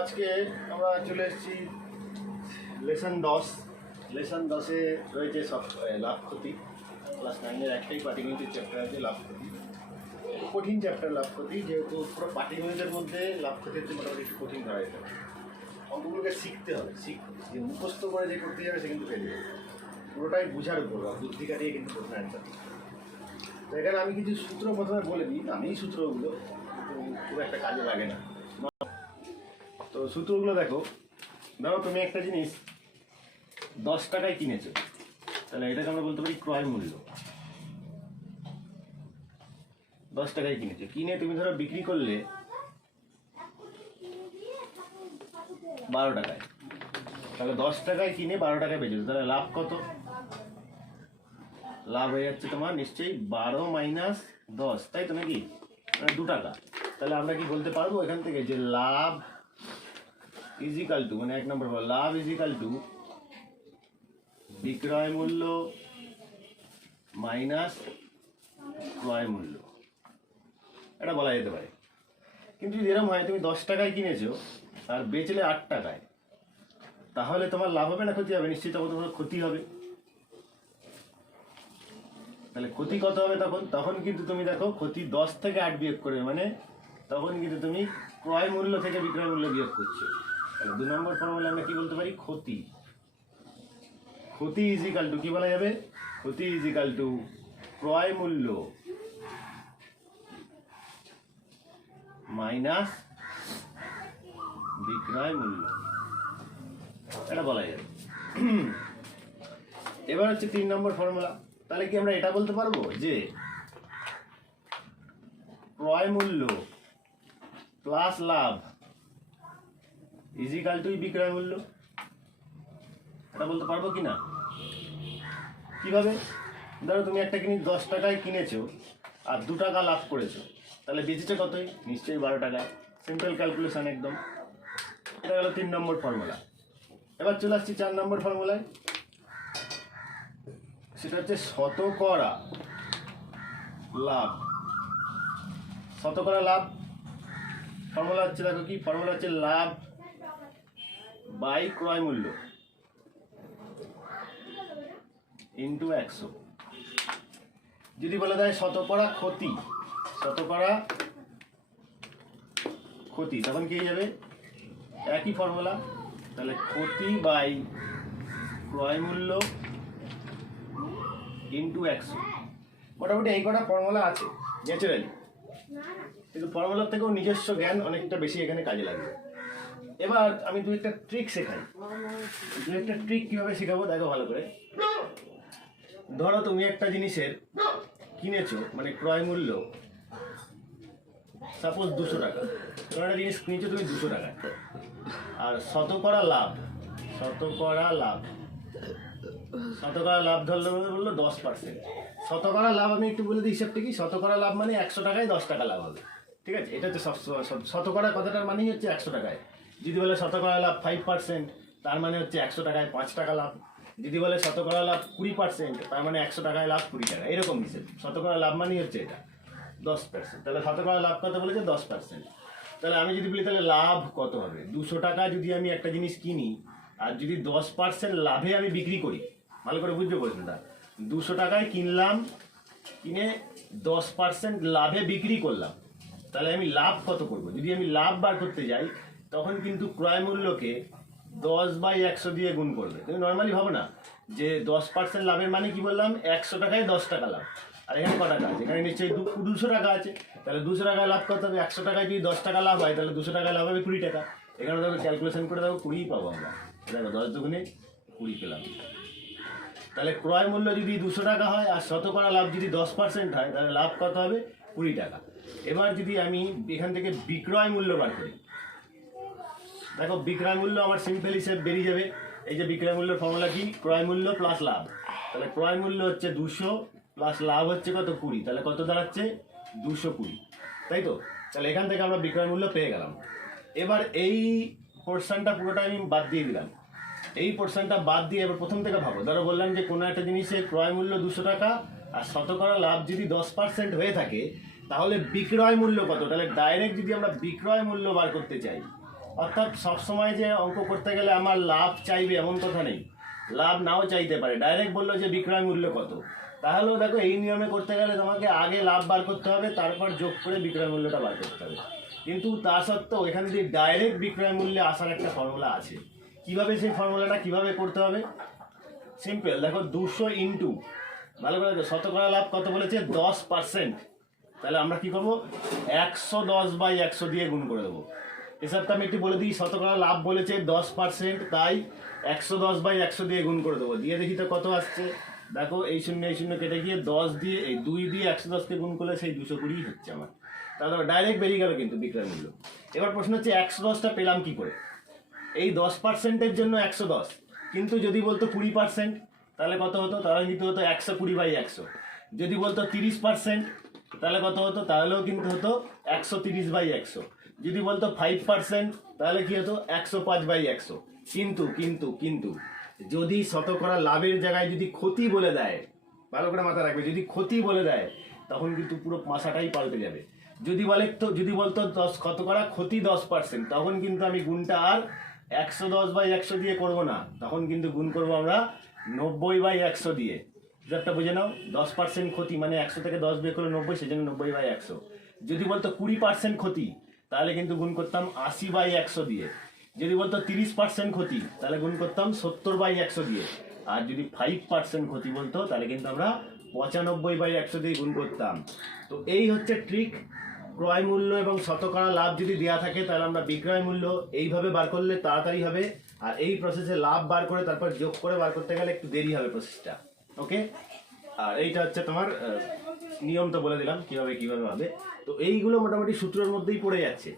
আজকে আমরা চলে এসেছি লেসন 10। লেসন 10-এ রয়েছে সব লাভ ক্ষতি। ক্লাস 9-এর একটাই পাটিগণিতের চ্যাপ্টার আছে লাভ ক্ষতি, কঠিন চ্যাপ্টার লাভ ক্ষতি, যেহেতু পুরো পাটিগণিতের মধ্যে লাভ ক্ষতি হচ্ছে মোটামুটি একটু কঠিন ধরা যেতে হবে। অঙ্কগুলোকে শিখতে হবে, যে মুখস্থ করে যে করতে যাবে সে কিন্তু ফেলে যাবে। পুরোটাই বোঝার উপর বা বুদ্ধি কাটিয়ে কিন্তু প্রশ্ন অ্যান্সার। তো এখানে আমি কিছু সূত্র প্রথমে বলে দিই, আমি সূত্রগুলো খুব একটা কাজে লাগে না। তো সূত্রগুলো দেখো, ধরো তুমি একটা জিনিস 10 টাকায় কিনেছো, তাহলে এটাকে আমরা বলতে পারি ক্রয় মূল্য। 10 টাকায় কিনেছো, কিনে তুমি ধরো বিক্রি করলে 12 টাকায়, তাহলে 10 টাকায় কিনে 12 টাকায় বেচেছো, তাহলে লাভ কত? লাভ হয়ে যাচ্ছে তোমার নিশ্চয়ই 12 মাইনাস 10, তাই তো নাকি? মানে 2 টাকা। তাহলে আমরা কি বলতে পারবো এখান থেকে যে লাভ ইজিক্যাল টু, মানে 1 নম্বর লাভ ইজিক্যাল টু বিক্রয় মূল্য মাইনাস ক্রয় মূল্য, এটা বলা যেতে পারে। কিন্তু যদি এরকম হয় তুমি 10 টাকায় কিনেছো আর বেচলে 8 টাকায়, তাহলে তোমার লাভ হবে না ক্ষতি হবে? নিশ্চিত তোমার ক্ষতি হবে। তাহলে ক্ষতি কত হবে তখন? তখন কিন্তু তুমি দেখো ক্ষতি 10 থেকে 8 বিয়োগ করবে, মানে তখন কিন্তু তুমি ক্রয় মূল্য থেকে বিক্রয় মূল্য বিয়োগ করছো। তাহলে 2 নম্বর ফর্মুলা আমরা কি বলতে পারি? ক্ষতি। ক্ষতি ইজিক্যাল টু কি বলা যাবে? ক্ষতি ইজিক্যাল টু ক্রয় মূল্য মাইনাস বিক্রয় মূল্য, এটা বলা যাবে। এবার হচ্ছে 3 নম্বর ফর্মুলা। তাহলে কি আমরা এটা বলতে পারবো যে ক্রয় মূল্য প্লাস লাভ ইজিক্যাল টু বিক্রয় মূল্য? এটা বলতে পারবো কি না? কিভাবে? ধরো তুমি একটা জিনিস 10 টাকায় কিনেছো আর 2 টাকা লাভ করেছো, তাহলে বেচেছো কতই? নিশ্চয়ই 12 টাকায়। সিম্পল ক্যালকুলেশন একদম। এটা হলো 3 নম্বর ফর্মুলা। এবার চলে আসছি 4 নম্বর ফর্মুলায়। সেটা হচ্ছে শতকরা লাভ। শতকরা লাভ ফর্মুলা হচ্ছে, দেখো কি ফর্মুলা হচ্ছে, লাভ বাই ক্রয় মূল্য ইন্টু 100। যদি বলা যায় শতকরা ক্ষতি, শতকরা ক্ষতি, তখন কি হয়ে যাবে? একই ফর্মুলা। তাহলে ক্ষতি বাই ক্রয় মূল্য ইন্টু 100। মোটামুটি এই কটা ফর্মুলা আছে ন্যাচারালি, কিন্তু ফর্মুলার থেকেও নিজস্ব জ্ঞান অনেকটা বেশি এখানে কাজে লাগবে। এবার আমি দু একটা ট্রিক শেখাই। দু একটা ট্রিক কীভাবে শেখাবো দেখো ভালো করে। ধরো তুমি একটা জিনিসের কিনেছো, মানে ক্রয় মূল্য সাপোজ 200 টাকা। তোমার একটা জিনিস কিনেছো তুমি 200 টাকা, আর শতকরা লাভ, শতকরা লাভ, শতকরা লাভ ধরলে বললো 10%। শতকরা লাভ আমি একটু বলে দিই হিসাবটা কি। শতকরা লাভ মানে 100 টাকায় 10 টাকা লাভ হবে, ঠিক আছে? এটা হচ্ছে শতকরা কথাটার মানেই হচ্ছে 100 টাকায়। যদি বলে শতকরা লাভ 5%, তার মানে হচ্ছে 100 টাকায় 5 টাকা লাভ। যদি বলে শতকরা লাভ 20%, তার মানে 100 টাকায় লাভ 20 টাকা। এরকম হিসেবে শতকরা লাভ মানেই হচ্ছে এটা 10%। তাহলে শতকরা লাভ কত বলেছে? 10%। তাহলে আমি যদি বলি তাহলে লাভ কত হবে? 200 টাকা যদি আমি একটা জিনিস কিনি আর যদি 10% লাভে আমি বিক্রি করি, ভালো করে বুঝবে প্রশ্নটা। 200 টাকায় কিনলাম, কিনে 10% লাভে বিক্রি করলাম, তাহলে আমি লাভ কত করব? যদি আমি লাভ বার করতে যাই, তখন কিন্তু ক্রয় মূল্যকে 10/100 দিয়ে গুণ করবে। তুমি নর্মালি ভাবো না যে 10% লাভের মানে কি বললাম? 100 টাকায় 10 টাকা লাভ। আর এখানে ক টাকা আছে? এখানে নিশ্চয়ই 200 টাকা আছে। তাহলে 200 টাকায় লাভ করতে হবে। 100 টাকায় যদি 10 টাকা লাভ হয়, তাহলে 200 টাকায় লাভ হবে 20 টাকা। এখানে দেখো ক্যালকুলেশন করে দেখো 20 পাবো আমরা। দেখো 10 দুগুণে 20 পেলাম। তাহলে ক্রয় মূল্য যদি 200 টাকা হয় আর শতকরা লাভ যদি 10% হয়, তাহলে লাভ কত হবে? 20 টাকা। এবার যদি আমি এখান থেকে বিক্রয় মূল্য বার করি, দেখো বিক্রয় মূল্য আমার সিম্পল হিসেব বেরিয়ে যাবে। এই যে বিক্রয় মূল্যের ফর্মুলা কি? ক্রয় মূল্য প্লাস লাভ। তাহলে ক্রয় মূল্য হচ্ছে 200 প্লাস লাভ হচ্ছে কত? 20। তাহলে কত দাঁড়াচ্ছে? 220, তাই তো? তাহলে এখান থেকে আমরা বিক্রয় মূল্য পেয়ে গেলাম। এবার এই পোর্শনটা পুরোটা আমি বাদ দিয়ে দিলাম। এই পোর্শনটা বাদ দিয়ে এবার প্রথম থেকে ভাবো। ধরো বললাম যে কোনো একটা জিনিসের ক্রয় মূল্য 200 টাকা আর শতকরা লাভ যদি 10% হয়ে থাকে, তাহলে বিক্রয় মূল্য কত? তাহলে ডাইরেক্ট যদি আমরা বিক্রয় মূল্য বার করতে চাই, অর্থাৎ সবসময় যে অঙ্ক করতে গেলে আমার লাভ চাইবে এমন কথা নেই, লাভ নাও চাইতে পারে। ডাইরেক্ট বললো যে বিক্রয় মূল্য কত, তাহলেও দেখো এই নিয়মে করতে গেলে তোমাকে আগে লাভ বার করতে হবে, তারপর যোগ করে বিক্রয় মূল্যটা বার করতে হবে। কিন্তু তা সত্ত্বেও এখানে যদি ডাইরেক্ট বিক্রয় মূল্যে আসার একটা ফর্মুলা আছে। কিভাবে সেই ফর্মুলাটা কিভাবে করতে হবে? সিম্পল, দেখো 200 ইন্টু, ভালো করে দেখো, শতকরা লাভ কত বলেছে? 10%। তাহলে আমরা কি করবো? 110/100 দিয়ে গুণ করে দেবো। হিসাবটা আমি একটু বলে দিই, শতকরা লাভ বলেছে 10%, তাই 110/100 দিয়ে গুণ করে দেবো। দিয়ে দেখি তো কত আসছে। দেখো এই শূন্য কেটে গিয়ে 10 দিয়ে, এই 2 দিয়ে 110কে গুণ করলে সেই 220 হচ্ছে আমার। তাহলে ডাইরেক্ট বেরিয়ে গেল কিন্তু বিক্রয় মূল্য। এবার প্রশ্ন হচ্ছে 110টা পেলাম কি করে? এই 10%-এর জন্য 110, কিন্তু যদি বলতো 20% তাহলে কত হতো? তাহলে কিন্তু হতো 120/100। যদি বলতো 30% তাহলে কত হতো? তাহলেও কিন্তু হতো 130/100। যদি বলতো 5% তাহলে কি হতো? 105/100। কিন্তু কিন্তু কিন্তু যদি শতকরা লাভের জায়গায় যদি ক্ষতি বলে দেয়, ভালো করে মাথা রাখবে, যদি ক্ষতি বলে দেয় তখন কিন্তু পুরো মাসাটাই পাল্টে যাবে। যদি বলতো শতকরা ক্ষতি 10%, তখন কিন্তু আমি গুণটা আর 110/100 দিয়ে করবো না, তখন কিন্তু গুণ করবো আমরা 90/100 দিয়ে। একটা বুঝে নাও, 10% ক্ষতি মানে 100 থেকে 10 বিয়োগ করলে 90, সেজন্য 90/100। যদি বলতো 20% ক্ষতি তাহলে কিন্তু গুণ করতাম 80/100 দিয়ে। যদি বলতো 30% ক্ষতি তাহলে গুণ করতাম 70/100 দিয়ে। আর যদি 5% ক্ষতি বলতো তাহলে কিন্তু আমরা 95/100 দিয়ে গুণ করতাম। তো এই হচ্ছে ট্রিক। ক্রয় মূল্য এবং শতকরা লাভ যদি দেওয়া থাকে তাহলে আমরা বিক্রয় মূল্য এইভাবে বার করলে তাড়াতাড়ি হবে, আর এই প্রসেসে লাভ বার করে তারপর যোগ করে বার করতে গেলে একটু দেরি হবে প্রসেসটা। ওকে, আর এইটা হচ্ছে তোমার নিয়ম, তো বলে দিলাম কিভাবে হবে। তো এইগুলো মোটামুটি সূত্রের মধ্যেই পড়ে যাচ্ছে।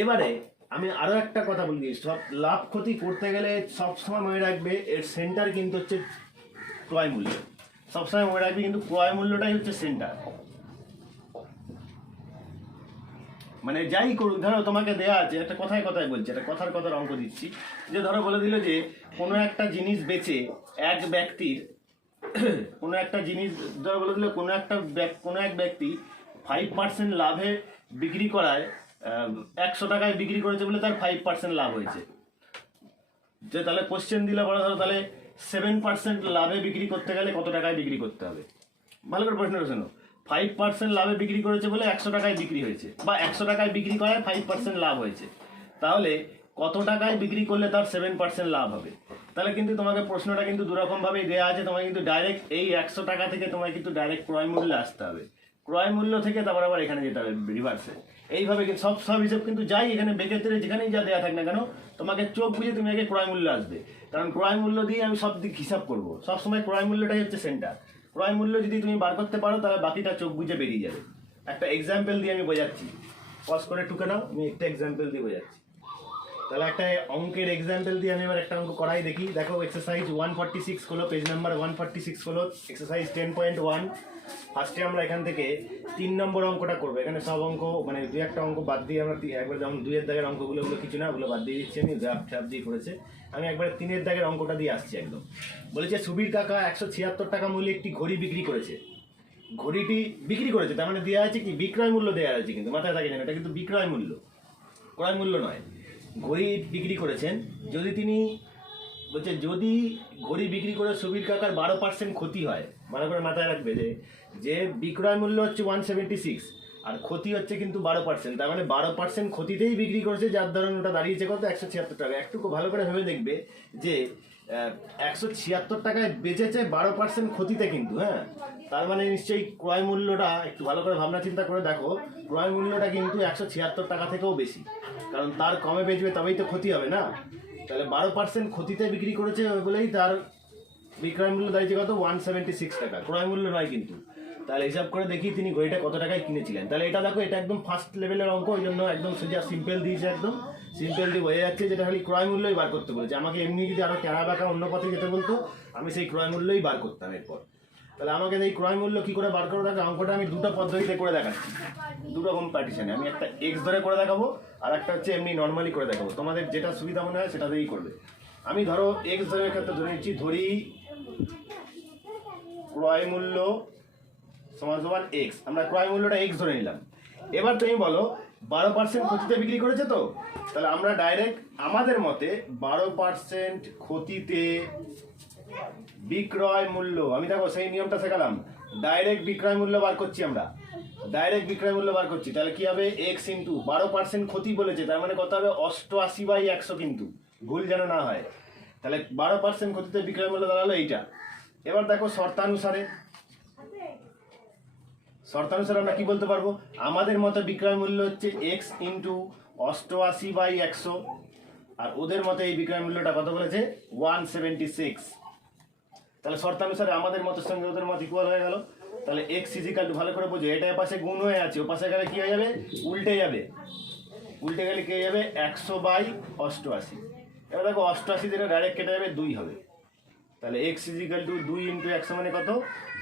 এবারে আমি আরো একটা কথা বলি, সব লাভ ক্ষতি করতে গেলে সবসময় মনে রাখবে এর সেন্টার কিন্তু হচ্ছে ক্রয় মূল্য। সবসময় মনে রাখবে কিন্তু ক্রয় মূল্যটাই হচ্ছে সেন্টার। মানে যাই করুক, ধরো তোমাকে দেয়া আছে, একটা কথায় বলছি, একটা কথার অঙ্ক দিচ্ছি, যে ধরো বলে দিল যে কোনো একটা জিনিস বেচে এক ব্যক্তির কোনো একটা জিনিস ধরো বলে দিল কোনো এক ব্যক্তি 5% লাভে বিক্রি করায় 100 টাকায় বিক্রি করেছে বলে তার 5% লাভ হয়েছে। যে তাহলে কোশ্চেন দিলে বলা ধরো তাহলে 7% লাভে বিক্রি করতে গেলে কত টাকায় বিক্রি করতে হবে? ভালো করে প্রশ্নটা শোনো। 5% লাভে বিক্রি করেছে বলে 100 টাকায় বিক্রি হয়েছে, বা 100 টাকায় বিক্রি করায় 5% লাভ হয়েছে, তাহলে কত টাকায় বিক্রি করলে তার 7% লাভ হবে? তাহলে কিন্তু তোমাকে প্রশ্নটা কিন্তু দুরকম ভাবেই দেওয়া আছে। তোমাকে কিন্তু ডাইরেক্ট এই 100 টাকা থেকে তোমাকে কিন্তু ডাইরেক্ট ক্রয় মূল্যে আসতে হবে, ক্রয় মূল্য থেকে তারপর আবার এখানে যেতে হবে রিভার্সে। এইভাবে কিন্তু সব হিসাব কিন্তু যাই এখানে বেকেতে যেখানেই যা দেওয়া থাক না কেন, তোমাকে চোখ বুঝে তুমি আগে ক্রয় মূল্য আসবে, কারণ ক্রয় মূল্য দিয়ে আমি সব দিক হিসাব করবো। সবসময় ক্রয় মূল্যটাই হচ্ছে সেন্টার। ক্রয় মূল্য যদি তুমি বার করতে পারো তাহলে বাকিটা চোখ বুঝে বেরিয়ে যাবে। একটা এক্সাম্পল দিয়ে আমি বোঝাচ্ছি, পজ করে টুকে নাও, আমি একটা এক্সাম্পল দিয়ে বোঝাচ্ছি। তাহলে একটা অঙ্কের এক্সাম্পল দিয়ে আমি এবার একটা অঙ্ক করাই দেখি। দেখো এক্সারসাইজ 146 হলো, পেজ নাম্বার 146 হলো, এক্সারসাইজ 10.1। ফার্স্টে আমরা এখান থেকে 3 নম্বর অঙ্কটা করবো। এখানে সব অঙ্ক মানে 2-1টা অঙ্ক বাদ দিয়ে আমরা একবার, যেমন 2-এর দাগের অঙ্কগুলো কিছু না, ওগুলো বাদ দিয়ে দিচ্ছি আমি, গ্রাফ দিয়ে করেছে। আমি একবার 3-এর দাগের অঙ্কটা দিয়ে আসছি একদম। বলেছে সুবীর কাকা 176 টাকা মূল্যে একটি ঘড়ি বিক্রি করেছে। ঘড়িটি বিক্রি করেছে তার মানে দেওয়া আছে কি? বিক্রয় মূল্য দেওয়া আছে, কিন্তু মাথায় থাকে না এটা কিন্তু বিক্রয় মূল্য, ক্রয় মূল্য নয়। ঘড়ি বিক্রি করেছেন, যদি তিনি বলছে যদি ঘড়ি বিক্রি করে সুবীর কাকার 12% ক্ষতি হয়, ভালো করে মাথায় রাখবে যে বিক্রয় মূল্য হচ্ছে 176 আর ক্ষতি হচ্ছে কিন্তু 12%, তার মানে 12% ক্ষতিতেই বিক্রি করেছে, যার ধরুন ওটা দাঁড়িয়েছে কত? 176 টাকা। একটু ভালো করে ভেবে দেখবে যে 176 টাকায় বেচেছে 12% ক্ষতিতে কিন্তু, হ্যাঁ, তার মানে নিশ্চয়ই ক্রয় মূল্যটা, একটু ভালো করে ভাবনা চিন্তা করে দেখো, ক্রয় মূল্যটা কিন্তু 176 টাকা থেকেও বেশি, কারণ তার কমে বেচবে তবেই তো ক্ষতি হবে না। তাহলে 12% ক্ষতিতে বিক্রি করেছে বলেই তার বিক্রয় মূল্য দাঁড়িয়েছে কত? 176 টাকা, ক্রয় মূল্য নয় কিন্তু। তাহলে হিসাব করে দেখি তিনি ঘড়িটা কত টাকায় কিনেছিলেন। তাহলে এটা দেখো, এটা একদম ফার্স্ট লেভেলের অঙ্ক, ওই জন্য একদম সোজা সিম্পল দিয়েছে, একদম সিম্পল দিয়ে বোঝা যাচ্ছে যেটা খালি ক্রয় মূল্যই বার করতে বলেছে। আমাকে এমনি যদি আরো টেরা বাঁকা অন্য পথে যেতে বলতো আমি সেই ক্রয় মূল্যই বার করতাম এরপর। তাহলে আমাকে এই ক্রয় মূল্য কি করে বার করে দেখো, অঙ্কটা আমি দুটো পদ্ধতিতে করে দেখাচ্ছি, দুটো কম্পার্টিশনে। আমি একটা এক্স ধরে করে দেখাবো, আর একটা হচ্ছে এমনি নর্মালি করে দেখাবো। তোমাদের যেটা সুবিধা মনে হয় সেটা দিয়েই করবে। আমি ধরো এক্স ধরে ক্ষেত্রে ধরে নিচ্ছি, ধরি ক্রয় মূল্য সমান সমান এক্স, আমরা ক্রয় মূল্যটা এক্স ধরে নিলাম। এবার তুমি বলো 12% ক্ষতিতে বিক্রি করেছে তো, তাহলে আমরা ডাইরেক্ট আমাদের মতে 12% ক্ষতিতে বিক্রয় মূল্য, আমি দেখো সেই নিয়মটা শেখালাম, ডাইরেক্ট বিক্রয় মূল্য বার করছি আমরা, ডাইরেক্ট বিক্রয় মূল্য বার করছি। তাহলে কি হবে, এক্স ইন্টু 12% ক্ষতি বলেছে, তার মানে কত হবে 88/100, কিন্তু ভুল যেন না হয়। তাহলে 12% ক্ষতিতে বিক্রয় মূল্য দাঁড়ালো এইটা। এবার দেখো শর্তানুসারে আমরা কি বলতে পারবো, আমাদের মতে বিক্রয় মূল্য হচ্ছে এক্স ইন্টু 88/100, আর ওদের মতে এই বিক্রয় মূল্যটা কত বলেছে 176। তাহলে শর্তানুসারে আমাদের মতের সঙ্গে ওদের মত ইকুয়াল হয়ে গেল। তাহলে এক্স ইজিক্যাল টু, ভালো করে বোঝো, এটা পাশে গুণ হয়ে আছে, ও পাশে গেলে কি হয়ে যাবে, উল্টে যাবে, উল্টে গেলে কি হয়ে যাবে 100/88। এবার দেখো 88 থেকে ডাইরেক্ট কেটে যাবে 2 হবে। তাহলে এক্স ইজিক্যাল টু 2 ইন্টু 100 মানে কত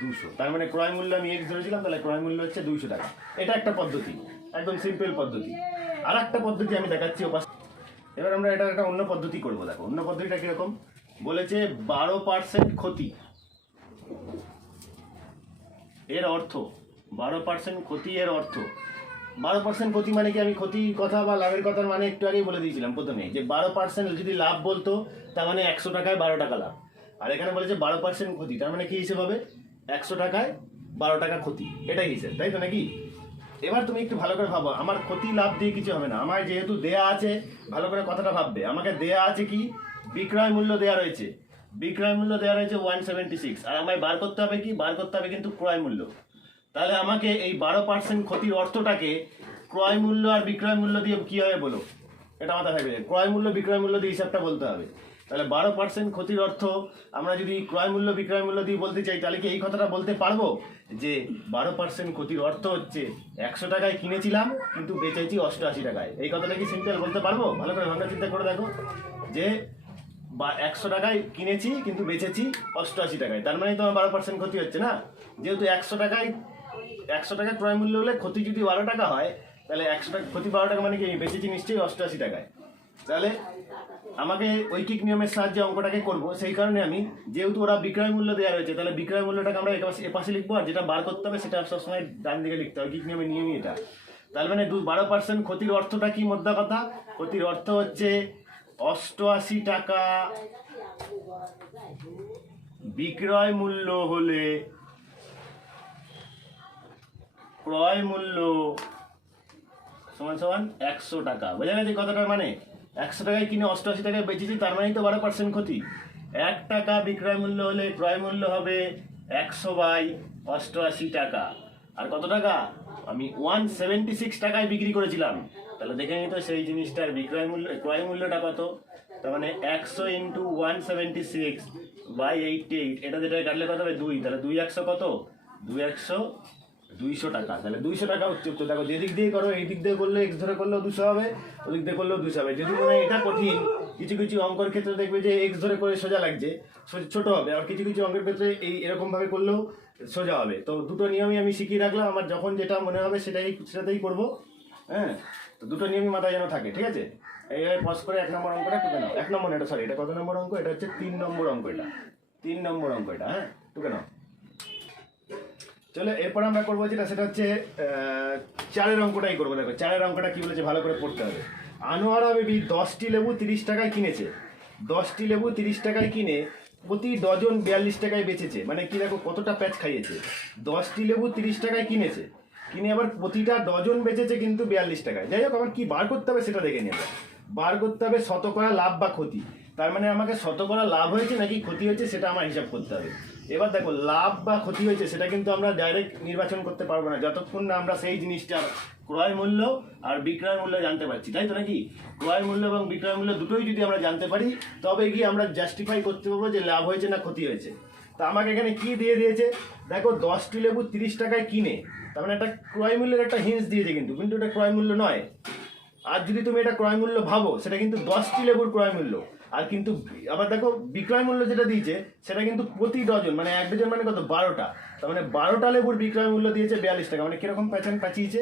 200। তার মানে ক্রয় মূল্য আমি এক্স ধরেছিলাম, তাহলে ক্রয় মূল্য হচ্ছে 200 টাকা। এটা একটা পদ্ধতি, একদম সিম্পল পদ্ধতি। আর একটা পদ্ধতি আমি দেখাচ্ছি ওপাশে। এবার আমরা এটা একটা অন্য পদ্ধতি করবো। দেখো অন্য পদ্ধতিটা কিরকম, বলেছে 12% ক্ষতি, এর অর্থ 12% ক্ষতি, এর অর্থ 12% ক্ষতি মানে কি, আমি ক্ষতির কথা বা লাভের কথার মানে একটু আগেই বলে দিয়েছিলাম প্রথমে, যে 12% যদি লাভ বলতো তার মানে 100 টাকায় 12 টাকা লাভ। আর এখানে বলেছে 12% ক্ষতি, তার মানে কি হিসেব হবে 100 টাকায় 12 টাকা ক্ষতি, এটাই হিসেব, তাই তো নাকি? এবার তুমি একটু ভালো করে ভাবো, আমার ক্ষতি লাভ দিয়ে কিছু হবে না, আমার যেহেতু দেয়া আছে, ভালো করে কথাটা ভাববে, আমাকে দেয়া আছে কি, বিক্রয় মূল্য দেয়া রয়েছে, বিক্রয় মূল্য দেওয়া রয়েছে 176, আর আমায় বার করতে হবে কি, বার করতে হবে কিন্তু ক্রয় মূল্য। তাহলে আমাকে এই 12% ক্ষতির অর্থটাকে ক্রয় মূল্য আর বিক্রয় মূল্য দিয়ে কি হবে বলো, এটা মাথা থাকবে, ক্রয় মূল্য বিক্রয় মূল্য দিয়ে হিসাবটা বলতে হবে। তাহলে 12% ক্ষতির অর্থ আমরা যদি ক্রয় মূল্য বিক্রয় মূল্য দিয়ে বলতে চাই, তাহলে কি এই কথাটা বলতে পারবো যে 12% ক্ষতির অর্থ হচ্ছে 100 টাকায় কিনেছিলাম কিন্তু বেচেছি 88 টাকায়, এই কথাটা কি সিম্পল বলতে পারবো? ভালো করে ভাবনা চিন্তা করে দেখো, যে 100 টাকায় কিনেছি কিন্তু বেচেছি 88 টাকায়, তার মানে তো আমার 12% ক্ষতি হচ্ছে না। যেহেতু 100 টাকা ক্রয় মূল্য হলে ক্ষতি যদি 12 টাকা হয়, তাহলে 100 টাকা ক্ষতি 12 টাকা মানে কি, বেচেছি নিশ্চয়ই 88 টাকায়। তাহলে আমাকে ঐকিক নিয়মের সাহায্যে অঙ্কটাকে করব, সেই কারণে আমি, যেহেতু ওরা বিক্রয় মূল্য দেওয়া রয়েছে, তাহলে বিক্রয় মূল্যটাকে আমরা এপাশে লিখবো, আর যেটা বার করতে হবে সেটা সবসময় ডান দিকে লিখতে হবে, ঐকিক নিয়মের নিয়মই এটা। তার মানে 12% ক্ষতির অর্থটা কি, মোদ্দা কথা, ক্ষতির অর্থ হচ্ছে 88 টাকা বিক্রয় মূল্য হলে ক্রয় মূল্য সমান সমান 100 টাকা। বোঝা গেছে কথাটার মানে, 100 টাকায় কিনে 88 টাকায় বেচেছি, তার মানেই তো 12% ক্ষতি। 1 টাকা বিক্রয় মূল্য হলে ক্রয় মূল্য হবে 100/88 টাকা। আর কত টাকা, আমি 176 টাকায় বিক্রি করেছিলাম, তাহলে দেখে নিই তো সেই জিনিসটার বিক্রয় মূল্য, ক্রয় মূল্যটা কত। তার মানে 100 ইন্টু 176/88, এটা যেটা কাটলে কত হবে 2, তাহলে 2 কত, 200 টাকা। তাহলে 200 টাকা হচ্ছে উত্তর। দেখো যেদিক দিয়ে করো, এই দিক দিয়ে করলে এক্স ধরে করলেও 200 হবে, ওদিক দিয়ে করলেও 200 হবে। যদি মনে হয় এটা কঠিন, কিছু কিছু অঙ্কের ক্ষেত্রে দেখবে যে এক্স ধরে করে সোজা লাগছে, ছোট হবে, আর কিছু কিছু অঙ্কের ক্ষেত্রে এই এরকম ভাবে করলেও সোজা হবে। তো দুটো নিয়মই আমি শিখিয়ে রাখলাম, আমার যখন যেটা মনে হবে সেটাতেই করবো। হ্যাঁ, তো দুটো নিয়মই মাথায় যেন থাকে, ঠিক আছে? এইভাবে পজ করে 1 নম্বর অঙ্কটা টুকে নাও। 1 নম্বর এটা, সরি, এটা কত নম্বর অঙ্ক, এটা হচ্ছে 3 নম্বর অঙ্ক, এটা 3 নম্বর অঙ্ক এটা। হ্যাঁ, টুকে নাও। চলো এরপর আমরা করবো যেটা, সেটা হচ্ছে 4-এর অঙ্কটাই করবো। দেখো 4-এর অঙ্কটা কি বলেছে, ভালো করে পড়তে হবে। আনোয়ারা বেবি 10টি লেবু 30 টাকায় কিনেছে, 10টি লেবু 30 টাকায় কিনে প্রতি ডজন 42 টাকায় বেচেছে। মানে কি, দেখো কতটা প্যাচ খাইয়েছে। 10টি লেবু 30 টাকায় কিনেছে, কিনে আবার প্রতিটা ডজন বেচেছে কিন্তু 42 টাকায়। যাই হোক, আবার কি বার করতে হবে সেটা দেখে নেবে। বার করতে হবে শতকরা লাভ বা ক্ষতি। তার মানে আমাকে শতকরা লাভ হয়েছে নাকি ক্ষতি হয়েছে সেটা আমার হিসাব করতে হবে। এবার দেখো লাভ বা ক্ষতি হয়েছে সেটা কিন্তু আমরা ডাইরেক্ট নির্বাচন করতে পারবো না যতক্ষণ না আমরা সেই জিনিসটার ক্রয় মূল্য আর বিক্রয় মূল্য জানতে পারছি, তাই তো নাকি? ক্রয় মূল্য এবং বিক্রয় মূল্য দুটোই যদি আমরা জানতে পারি, তবে গিয়ে আমরা জাস্টিফাই করতে পারবো যে লাভ হয়েছে না ক্ষতি হয়েছে। তা আমাকে এখানে কি দিয়ে দিয়েছে, দেখো 10টি লেবু 30 টাকায় কিনে, তার মানে একটা ক্রয় মূল্যের একটা হিন্স দিয়েছে, কিন্তু এটা ক্রয় মূল্য নয়। আর যদি তুমি এটা ক্রয় মূল্য ভাবো, সেটা কিন্তু 10টি লেবুর ক্রয় মূল্য। আর কিন্তু আবার দেখো বিক্রয় মূল্য যেটা দিয়েছে সেটা কিন্তু প্রতি ডজন, মানে 1 ডজন মানে কত, 12টা। তার মানে 12টা লেবুর বিক্রয় মূল্য দিয়েছে 42 টাকা। মানে কিরকম পাচিয়েছে,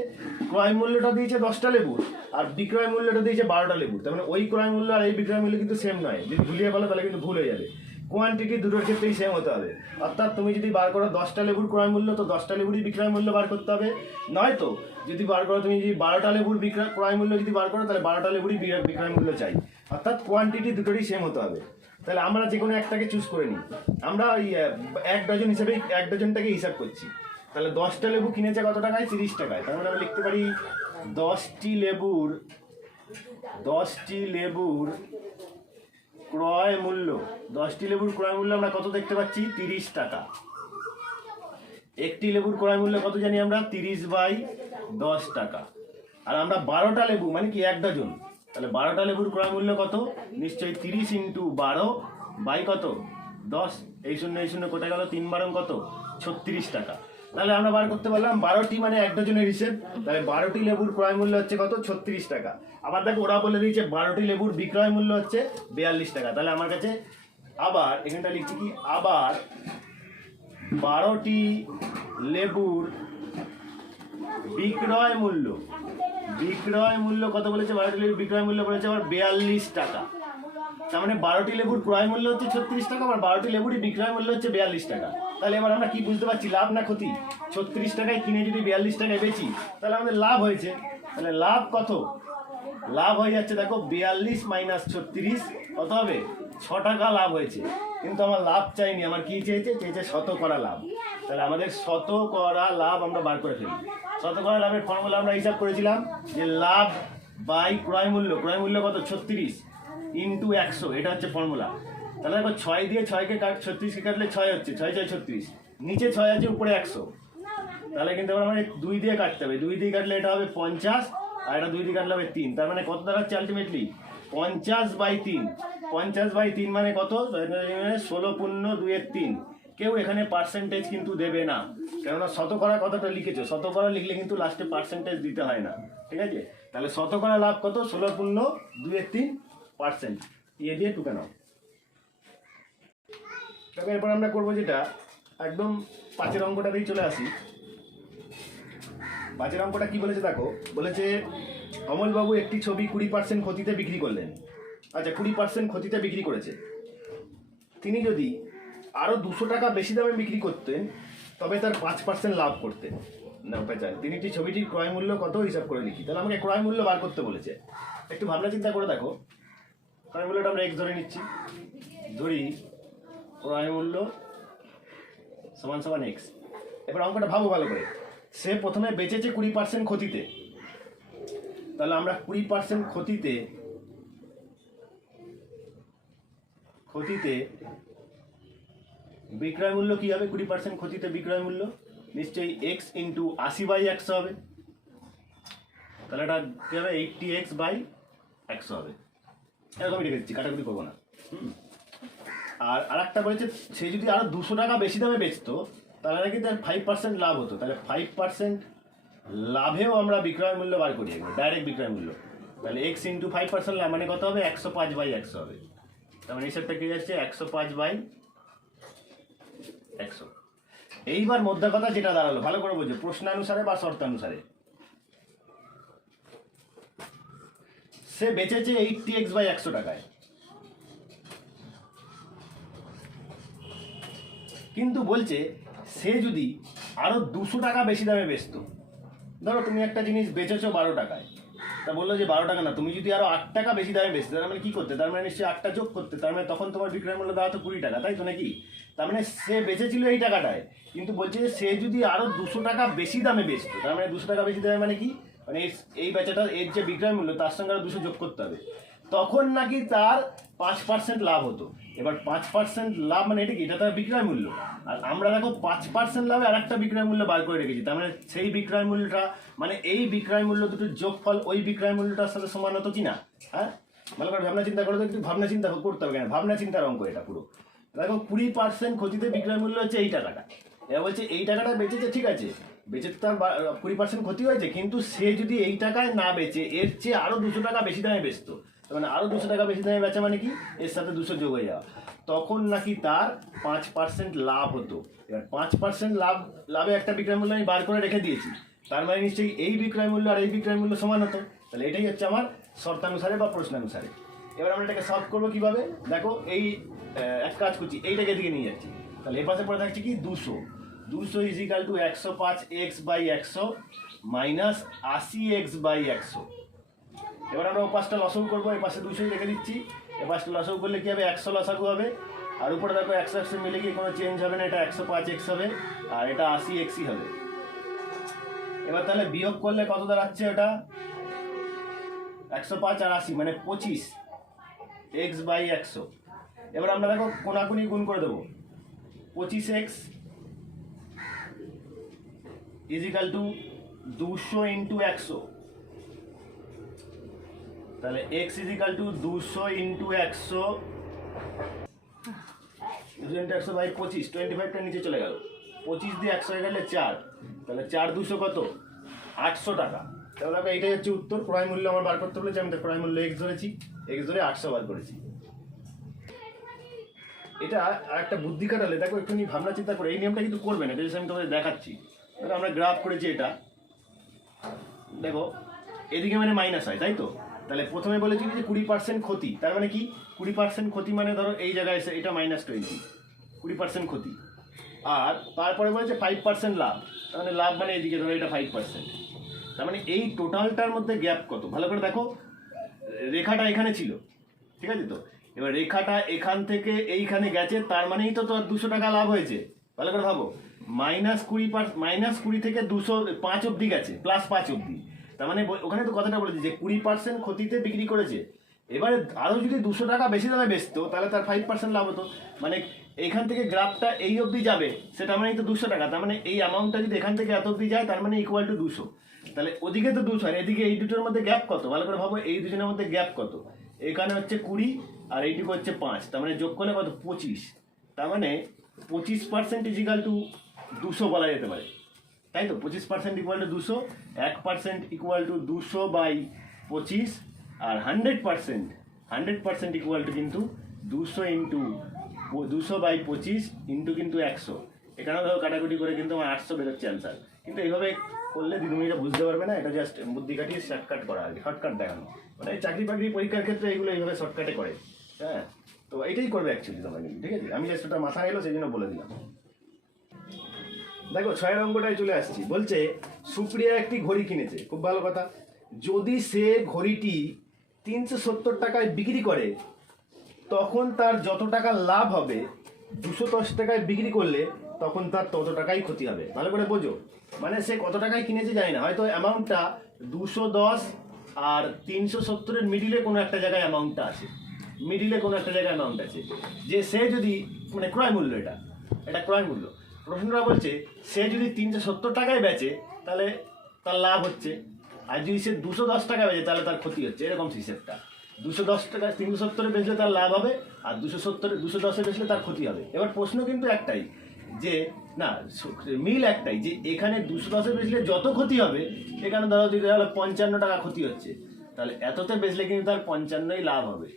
ক্রয় মূল্যটা দিয়েছে 10টা লেবুর, আর বিক্রয় মূল্যটা দিয়েছে 12টা লেবুর। তার মানে ওই ক্রয় মূল্য আর এই বিক্রয় মূল্য কিন্তু সেম নয়। যদি ভুলিয়ে বলো তাহলে কিন্তু ভুল হয়ে যাবে। কোয়ান্টিটি দুটোর ক্ষেত্রেই সেম হতে হবে। অর্থাৎ তুমি যদি বার করো 10টা লেবুর ক্রয় মূল্য, তো 10টা লেবুরই বিক্রয় মূল্য বার করতে হবে। নয়তো যদি বার করো, তুমি যদি 12টা লেবুর ক্রয় মূল্য যদি বার করো, তাহলে 12টা লেবুরই বিক্রয় মূল্য চাই, অর্থাৎ কোয়ান্টিটি দুটোরই সেম হতে হবে। তাহলে আমরা যে কোনো একটাকে চুজ করে নিই। আমরা ওই 1 ডজন হিসেবে 1 ডজনটাকে হিসাব করছি। তাহলে 10টা লেবু কিনেছে কত টাকায়? 30 টাকায়। তাহলে আমরা লিখতে পারি 10টি লেবুর ক্রয় মূল্য, 10টি লেবুর ক্রয় মূল্য আমরা কত দেখতে পাচ্ছি? 30 টাকা। একটি লেবুর ক্রয় মূল্য কত জানি আমরা? 30/10 টাকা। আর আমরা 12টা লেবু মানে কি 1 ডজন, তাহলে 12টা লেবুর ক্রয় মূল্য কত? নিশ্চয়ই 30 × 12 বাই কত? 10। এই শূন্য কোথায় গেল? 3 বারং কত? 36 টাকা। তাহলে আমরা বার করতে পারলাম 12টি মানে 1 ডজনের হিসেব, তাহলে 12টি লেবুর ক্রয় মূল্য হচ্ছে কত? 36 টাকা। আবার দেখো ওরা বলে দিয়েছে 12টি লেবুর বিক্রয় মূল্য হচ্ছে 42 টাকা। তাহলে আমার কাছে আবার এখানটা লিখছি কি, আবার 12টি লেবুর বিক্রয় মূল্য কত বলেছে? 12টি লেবুর বিক্রয় মূল্য বলেছে আবার 42 টাকা। তার মানে 12টি লেবুর ক্রয় মূল্য হচ্ছে 36 টাকা, আবার 12টি লেবুরই বিক্রয় মূল্য হচ্ছে 42 টাকা। তাহলে এবার আমরা কি বুঝতে পারছি, লাভ না ক্ষতি? 36 টাকায় কিনে যদি 42 টাকায় বেচি, তাহলে আমাদের লাভ হয়েছে। তাহলে লাভ কত? লাভ হয়ে যাচ্ছে দেখো 42 - 36 কত হবে? 6 টাকা লাভ হয়েছে। কিন্তু আমার লাভ চাইনি, আমার কি চেয়েছে? শতকরা লাভ। তাহলে আমাদের শতকরা লাভ আমরা বার করে ফেলি। শতকরা লাভের ফর্মুলা আমরা হিসাব করেছিলাম যে লাভ বাই ক্রয় মূল্য কত? 36 × 100, এটা হচ্ছে ফর্মুলা। তাহলে দেখো 6 দিয়ে 6কে 36কে কাটলে 6 হচ্ছে, 6 × 36, নিচে 6 আছে উপরে 100। তাহলে কিন্তু এবার আমাদের 2 দিয়ে কাটতে হবে, 2 দিয়ে কাটলে এটা হবে 50, আর এটা 2 দিয়ে কাটলে হবে 3। তার মানে কত দাঁড়াচ্ছে আলটিমেটলি? 50/3। 50/3 মানে কত? 16×2=3। কেউ এখানে পার্সেন্টেজ কিন্তু দেবে না, কেননা শতকরা কতটা লিখেছো, শতকরা লিখলে কিন্তু লাস্টে পার্সেন্টেজ দিতে হয় না, ঠিক আছে? তাহলে শতকরা লাভ কত? 16.23%। দিয়ে টুকে নাও। তবে এরপর আমরা করবো যেটা একদম 5-এর অঙ্কটাতেই চলে আসি। 5-এর অঙ্কটা কি বলেছে দেখো, বলেছে অমলবাবু একটি ছবি 20% ক্ষতিতে বিক্রি করলেন। আচ্ছা, 20% ক্ষতিতে বিক্রি করেছে। তিনি যদি আরও 200 টাকা বেশি দামে বিক্রি করতেন, তবে তার 5% লাভ করতেন। না, ওটা চাই তিনি ছবিটির ক্রয় মূল্য কত হিসাব করে লিখি। তাহলে আমাকে ক্রয় মূল্য বার করতে বলেছে। একটু ভাবনা চিন্তা করে দেখো, ক্রয় মূল্যটা আমরা x ধরে নিচ্ছি। ধরি ক্রয় মূল্য = x। এবার অঙ্কটা ভাবো ভালো করে। সে প্রথমে বেচেছে 20% ক্ষতিতে, তাহলে আমরা 20% ক্ষতিতে বিক্রয় মূল্য কি হবে? 20% ক্ষতিতে বিক্রয় মূল্য নিশ্চয়ই x × 80/100 হবে। তাহলে এটা কি হবে? 80x/100 হবে। এরকমই রেখে দিচ্ছি, কাটাকুটি করবো না। আর আরেকটা বলেছে সে যদি আরো 200 টাকা বেশি দামে বেচতো, তাহলে নাকি তার 5% লাভ হতো। তাহলে 5% লাভেও আমরা বিক্রয় মূল্য বার করি, ডাইরেক্ট বিক্রয় মূল্য। তাহলে x × 5% লাভ মানে কত হবে? 105/100 হবে। তার মানে হিসাবটা কি যাচ্ছে? 105/100। এইবার মধ্যে কথা যেটা দাঁড়ালো, ভালো করে বোঝো, প্রশ্নানুসারে বা শর্তানুসারে। সে বেচেছে 80x/100 টাকায়, কিন্তু বলছে সে যদি আরো 200 টাকা বেশি দামে বেচতো। ধরো তুমি একটা জিনিস বেচেছো 12 টাকায়, তা বললো যে 12 টাকা না, তুমি যদি আরো 8 টাকা বেশি দামে বেচতে, তার মানে কি করতে? তার মানে নিশ্চয়ই 8টা যোগ করতে। তার মানে তখন তোমার বিক্রয় মূল্য দাঁড়াতো 20 টাকা, তাই তো নাকি? তার মানে সে বেচেছিল এই টাকাটায়, কিন্তু বলছে যে সে যদি আরো 200 টাকা বেশি দামে বেচতো, তার মানে 200 টাকা বেশি দামে মানে কি? মানে এই বেচাটা এর যে বিক্রয় মূল্য তার সঙ্গে আরো 200 যোগ করতে হবে, তখন নাকি তার 5% লাভ হতো। এবার 5% লাভ মানে এটা কি? এটা তার বিক্রয় মূল্য। আর আমরা দেখো 5% লাভে আর একটা বিক্রয় মূল্য বার করে রেখেছি। তার মানে সেই বিক্রয় মূল্যটা মানে এই বিক্রয় মূল্য দুটোর যোগফল ওই বিক্রয় মূল্যটার সাথে সমান হতো কিনা? হ্যাঁ, ভালো করে ভাবনা চিন্তা করে, একটু ভাবনা চিন্তা করতে হবে। কেন ভাবনা চিন্তার অঙ্ক এটা পুরো। দেখো 20% ক্ষতিতে বিক্রয় মূল্য হচ্ছে এই টাকাটা। এরা বলছে এই টাকাটা বেচেছে, ঠিক আছে, বেচে তো তার 20% ক্ষতি হয়েছে, কিন্তু সে যদি এই টাকায় না বেচে এর চেয়ে আরো 200 টাকা বেশি দামে বেচতো, মানে আরো 200 টাকা বেশি দামে বেচা মানে কি? এর সাথে 200 যোগ হয়ে যাওয়া, তখন নাকি তার 5% লাভ হতো। এবার 5% লাভে একটা বিক্রয় মূল্য আমি বার করে রেখে দিয়েছি, তার মানে নিশ্চয়ই এই বিক্রয় মূল্য আর এই বিক্রয় মূল্য সমান হতো। তাহলে এটাই হচ্ছে আমার শর্তানুসারে বা প্রশ্নানুসারে। এবার আমরা এটাকে সলভ করবো কিভাবে? দেখো এই এক কাজ করছি, এইটাকে দিকে নিয়ে যাচ্ছি। তাহলে এর পাশে পড়ে থাকছে কি? 200 200 is equal two 105x/100 minus 80x/100। এবার আমরা ও পাশটা লসাগু করবো, এই পাশে 200 রেখে দিচ্ছি, এ পাশটা লসাগু করলে কি হবে 100 লসাগু হবে, আর উপরে দেখো 100 মিলে গিয়ে কোনো চেঞ্জ হবে না, এটা 105x হবে আর এটা 80xই হবে। এবার তাহলে বিয়োগ করলে কত দাঁড়াচ্ছে, ওটা 105 আর 80 মানে 25x/100। এবার আমরা দেখো কোনাকুনি গুণ করে দেবো, 25x is equal to 200 into 100, তাহলে x is equal to 200 into 100, 200 into 100 by 25, 25টা নিচে চলে গেল, 25 দিয়ে 100 হয়ে গেলে 4, তাহলে 4 200 কত 800 টাকা। তাহলে দেখো এইটাই হচ্ছে উত্তর। ক্রয় মূল্য আমার বার করতে বলেছি, আমি তো ক্রয় মূল্য x ধরেছি, x ধরে 800 বার করেছি। এটা আর একটা বুদ্ধি কাটালে দেখো একটুখানি ভাবনা চিন্তা করে, এই নিয়মটা কিন্তু করবে না, এটা আমি তোমাদের দেখাচ্ছি। ধরো আমরা গ্রাফ করেছি, এটা দেখো এদিকে মানে মাইনাস হয়, তাই তো? তাহলে প্রথমে বলেছি যে 20% ক্ষতি, তার মানে কি 20% ক্ষতি মানে ধরো এই জায়গায় এসে এটা -20, 20% ক্ষতি। আর তারপরে বলেছে 5% লাভ, তার মানে লাভ মানে এদিকে ধরো এটা 5%, তার মানে এই টোটালটার মধ্যে গ্যাপ কত, ভালো করে দেখো। রেখাটা এখানে ছিল, ঠিক আছে তো? এবার রেখাটা এখান থেকে এইখানে গেছে, তার মানেই তো তোর 200 টাকা লাভ হয়েছে। ভালো করে ভাবো, -20 থেকে 205 অব্দি গেছে, +5 অব্দি, তার মানে ওখানে তো কথাটা বলেছি যে 20% ক্ষতিতে বিক্রি করেছে। এবারে আরও যদি 200 টাকা বেশি দামে বেচতো তাহলে তার 5% লাভ হতো, মানে এইখান থেকে গ্রাফটা এই অবধি যাবে, সেটা মানেই তো 200 টাকা, তার মানে এই অ্যামাউন্টটা যদি এখান থেকে এত অবধি যায় তার মানে ইকুয়াল টু 200। তাহলে ওদিকে তো 200 আর এদিকে এই দুটোর মধ্যে গ্যাপ কত, ভালো করে ভাবো, এই দুজনের মধ্যে গ্যাপ কত, এখানে হচ্ছে 20 আর এইটুকু হচ্ছে 5, তার মানে যোগ করলে কত 25, তার মানে 25% ইজ ইকাল টু 200 বলা যেতে পারে, তাই তো? 25% ইকুয়াল টু 200, 1% ইকুয়াল টু 200/25, আর 100% ইকুয়াল টু কিন্তু 200 ইন্টু 200/25 ইন্টু কিন্তু 100। এখানেও ধরো কাটাকুটি করে কিন্তু আমার 800 বেরোচ্ছে অ্যান্সার। কিন্তু এইভাবে করলে দিদিমণিরা বুঝতে পারবে না, এটা জাস্ট বুদ্ধি কাটিয়ে শর্টকাট করা আর কি, শর্টকাট দেখানো, মানে চাকরি বাকরি পরীক্ষার ক্ষেত্রে এইগুলো এইভাবে শর্টকাটে করে। হ্যাঁ, তো এইটাই করবে অ্যাকচুয়ালি তোমরা কিন্তু, ঠিক আছে? আমি জাস্ট ওটা মাথায় এলো সেই জন্য বলে দিলাম। দেখো 6 অঙ্কটায় চলে আসছি, বলছে সুপ্রিয়া একটি ঘড়ি কিনেছে, খুব ভালো কথা। যদি সে ঘড়িটি 370 টাকায় বিক্রি করে তখন তার যত টাকা লাভ হবে, 210 টাকায় বিক্রি করলে তখন তার তত টাকাই ক্ষতি হবে। ভালো করে বোঝো, মানে সে কত টাকায় কিনেছে জানি না, হয়তো অ্যামাউন্টটা 210 আর 370-এর মিডিলে কোনো একটা জায়গায় অ্যামাউন্টটা আছে, মিডিলে কোনো একটা জায়গায় অ্যামাউন্ট আছে, যে সে যদি মানে ক্রয় মূল্য, এটা ক্রয় মূল্য। প্রশ্নটা বলছে সে যদি 370 টাকায় বেচে তাহলে তার লাভ হচ্ছে, আর যদি সে 210 টাকা বেচে তাহলে তার ক্ষতি হচ্ছে, এরকম হিসেবটা। 210 টাকা 370-এ বেচলে তার লাভ হবে, আর 210-এ বেচলে তার ক্ষতি হবে। এবার প্রশ্ন কিন্তু একটাই, যে না মিল একটাই, যে এখানে 210-এ বেচলে যত ক্ষতি হবে, এখানে ধরো যদি 55 টাকা ক্ষতি হচ্ছে, তাহলে এততে বেচলে কিন্তু তার 55ই লাভ হবে।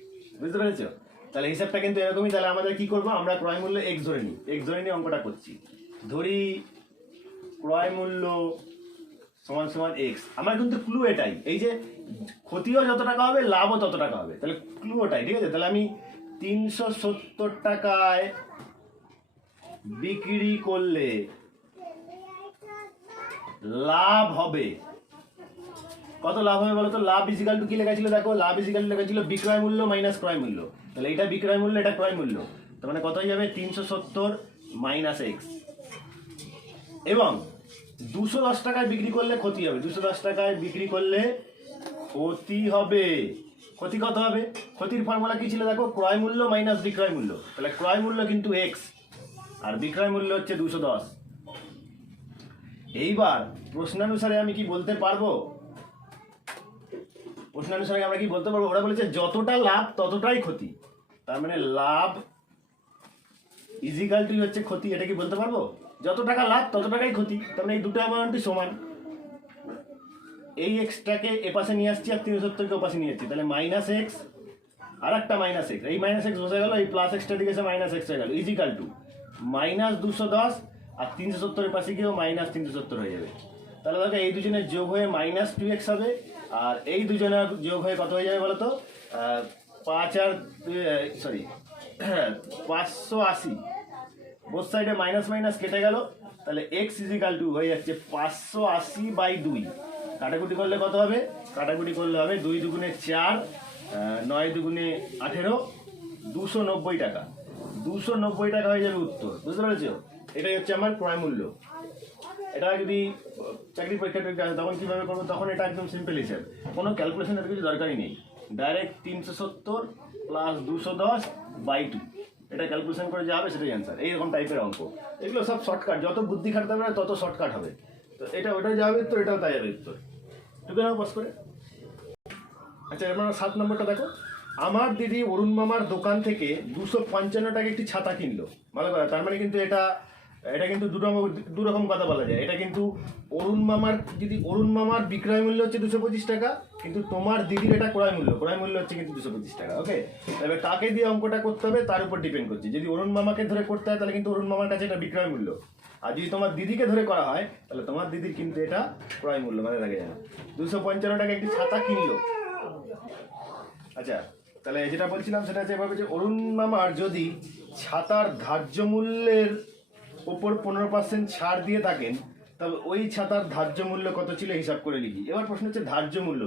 বুঝতে পেরেছো? তাহলে হিসাবটা কিন্তু এরকমই। তাহলে আমাদের কি করবো, আমরা ক্রয় মূল্য x ধরে নিই, অঙ্কটা করছি। ধরি ক্রয় মূল্য সমান সমান x। আমার কিন্তু ক্লু এটাই, এই যে ক্ষতিও যত টাকা হবে লাভও তত টাকা হবে, তাহলে ক্লু ওটাই, ঠিক আছে? তাহলে আমি 370 টাকায় বিক্রি করলে লাভ হবে কত, লাভ হবে বলো তো? লাভ ইজ ইকাল টু কি লেখা ছিল, দেখো লাভ ইজ ইকাল টু লেখা ছিল বিক্রয় মূল্য মাইনাস ক্রয় মূল্য। তাহলে এটা বিক্রয় মূল্য, এটা ক্রয় মূল্য, তার মানে কত হয়ে যাবে 370 মাইনাস এক্স। এবং 210 টাকায় বিক্রি করলে ক্ষতি হবে, 210 টাকায় বিক্রি করলে ক্ষতি হবে। ক্ষতি কত হবে? ক্ষতির ফর্মুলা কি ছিল দেখো, ক্রয় মূল্য মাইনাস বিক্রয় মূল্য। তাহলে ক্রয় মূল্য কিন্তু এক্স আর বিক্রয় মূল্য হচ্ছে 210। এইবার প্রশ্নানুসারে আমি কি বলতে পারবো, প্রশ্নানুসারে আমরা কি বলতে পারবো, ওরা বলেছে যতটা লাভ ততটাই ক্ষতি, তার মানে লাভ ইজ ইকাল টু হচ্ছে ক্ষতি, এটা কি বলতে পারবো? যত টাকা লাভ তত টাকাই ক্ষতি, তার মানে এই দুটো অ্যামাউন্টই সমান। এই এক্সটাকে এপাশে নিয়ে আসছি আর 370-কে ওপাশে নিয়ে যাচ্ছি, তাহলে মাইনাস এক্স আর একটা মাইনাস এক্স, এই মাইনাস এক্স বসে গেল, এই প্লাস এক্সটা দিকে এসে মাইনাস এক্স হয়ে গেল, ইজ ইকাল টু মাইনাস 210 আর 370-এর পাশে গিয়েও মাইনাস 370 হয়ে যাবে। তাহলে দেখো এই দুজনের যোগ হয়ে মাইনাস 2x হবে, আর এই দুজনের যোগ হয়ে কত হয়ে যাবে বলো তো, 580। বোথ সাইডে মাইনাস মাইনাস কেটে গেল, তাহলে এক্স ইজিক্যাল টু হয়ে যাচ্ছে 580/2। কাটাকুটি করলে কত হবে? কাটাকুটি করলে হবে 2 দুগুণে 4, 9 দুগুণে 18, 290 টাকা। 290 টাকা হয়ে যাবে উত্তর, বুঝতে পেরেছো? এটাই হচ্ছে আমার ক্রয় মূল্য। এটা যদি চাকরি পরীক্ষা আসে তখন কীভাবে করবো? তখন এটা একদম সিম্পল হিসাব, কোনো ক্যালকুলেশনের কিছু দরকারই নেই। ডাইরেক্ট 370 + 210/2, এটা ক্যালকুলেশন করে যা হবে সেটাই অ্যান্সার। এইরকম টাইপের অঙ্ক, এগুলো সব শর্টকাট, যত বুদ্ধি খাটতে হবে তত শর্টকাট হবে। তো এটা ওটাই যাবে উত্তর, এটাও তাই যাবে উত্তর। ঢুকে নাও বস করে। আচ্ছা, এবার 7 নম্বরটা দেখো। আমার দিদি অরুণ মামার দোকান থেকে 255 টাকা একটি ছাতা কিনলো। ভালো কথা, তার মানে কিন্তু এটা কিন্তু দু রকম কথা বলা যায়। এটা কিন্তু অরুণ মামার বিক্রয় মূল্য হচ্ছে 225 টাকা, কিন্তু তোমার দিদির এটা ক্রয় মূল্য হচ্ছে কিন্তু 225 টাকা। ওকে, তবে কাকে দিয়ে অঙ্কটা করতে হবে তার উপর ডিপেন্ড করছে। যদি অরুণ মামাকে ধরে করতে হয় তাহলে কিন্তু অরুণ মামার কাছে এটা বিক্রয় মূল্য, আর যদি তোমার দিদিকে ধরে করা হয় তাহলে তোমার দিদির কিন্তু এটা ক্রয় মূল্য। মানে লাগে জানো, 255 টাকা একটি ছাতা কিনলো। আচ্ছা, তাহলে যেটা বলছিলাম সেটা হচ্ছে এভাবে যে অরুণ মামার যদি ছাতার ধার্য মূল্যের ওপর 15% ছাড় দিয়ে থাকেন, তবে ওই ছাতার ধার্য মূল্য কত ছিল হিসাব করে লিখি। এবার প্রশ্ন হচ্ছে ধার্য মূল্য